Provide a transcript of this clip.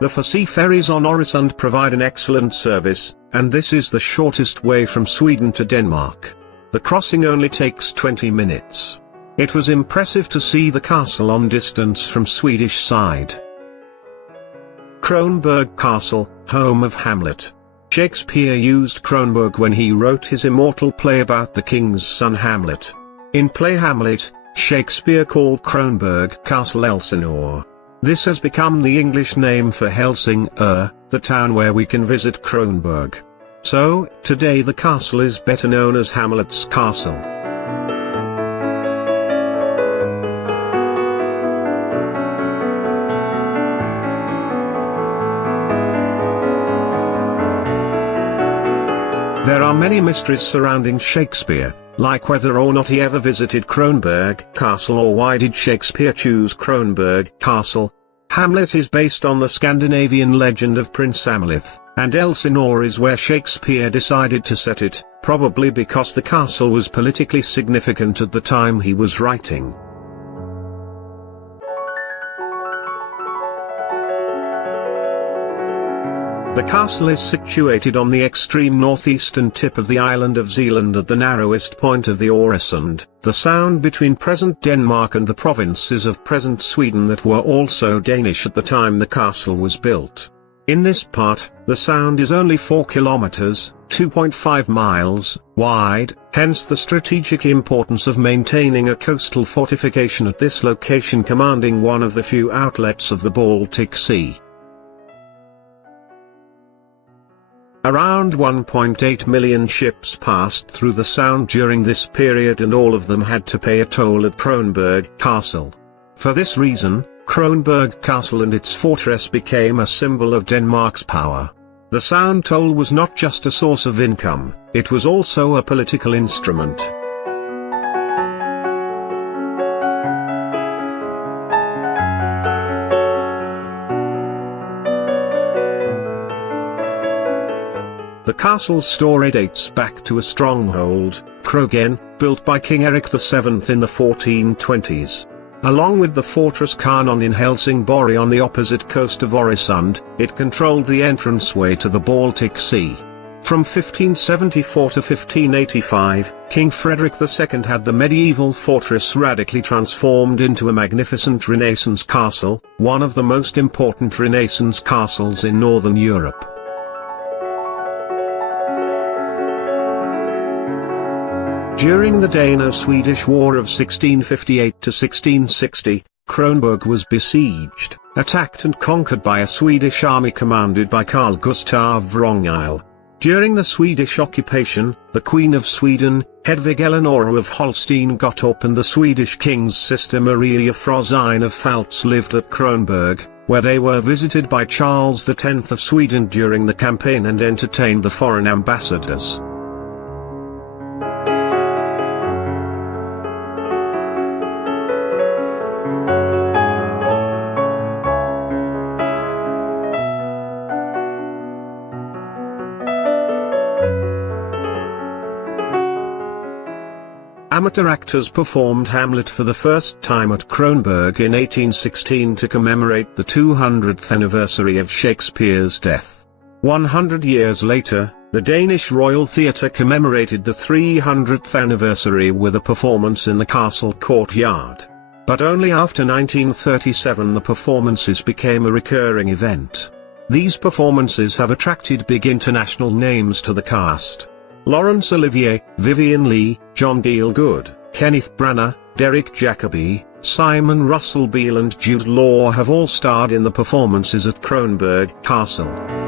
The sea ferries on Öresund provide an excellent service, and this is the shortest way from Sweden to Denmark. The crossing only takes 20 minutes. It was impressive to see the castle on distance from Swedish side. Kronborg Castle, home of Hamlet. Shakespeare used Kronborg when he wrote his immortal play about the king's son Hamlet. In play Hamlet, Shakespeare called Kronborg Castle Elsinore. This has become the English name for Helsingør, the town where we can visit Kronborg. So, today the castle is better known as Hamlet's Castle. There are many mysteries surrounding Shakespeare, like whether or not he ever visited Kronborg Castle or why did Shakespeare choose Kronborg Castle. Hamlet is based on the Scandinavian legend of Prince Hamlet, and Elsinore is where Shakespeare decided to set it, probably because the castle was politically significant at the time he was writing. The castle is situated on the extreme northeastern tip of the island of Zealand at the narrowest point of the Öresund, the sound between present Denmark and the provinces of present Sweden that were also Danish at the time the castle was built. In this part, the sound is only 4 kilometers, 2.5 miles, wide, hence the strategic importance of maintaining a coastal fortification at this location commanding one of the few outlets of the Baltic Sea. Around 1.8 million ships passed through the sound during this period and all of them had to pay a toll at Kronborg Castle. For this reason, Kronborg Castle and its fortress became a symbol of Denmark's power. The sound toll was not just a source of income, it was also a political instrument. The castle's story dates back to a stronghold, Krogen, built by King Erik VII in the 1420s. Along with the fortress Kanon in Helsingør on the opposite coast of Öresund, it controlled the entranceway to the Baltic Sea. From 1574 to 1585, King Frederick II had the medieval fortress radically transformed into a magnificent Renaissance castle, one of the most important Renaissance castles in Northern Europe. During the Dano-Swedish War of 1658 to 1660, Kronborg was besieged, attacked and conquered by a Swedish army commanded by Carl Gustaf Wrangel. During the Swedish occupation, the Queen of Sweden, Hedvig Eleonora of Holstein got up and the Swedish king's sister Maria Frosine of Pfalz lived at Kronborg, where they were visited by Charles X of Sweden during the campaign and entertained the foreign ambassadors. Amateur actors performed Hamlet for the first time at Kronborg in 1816 to commemorate the 200th anniversary of Shakespeare's death. 100 years later, the Danish Royal Theatre commemorated the 300th anniversary with a performance in the castle courtyard. But only after 1937 the performances became a recurring event. These performances have attracted big international names to the cast. Laurence Olivier, Vivian Leigh, John Gielgud, Kenneth Branagh, Derek Jacobi, Simon Russell Beale and Jude Law have all starred in the performances at Kronborg Castle.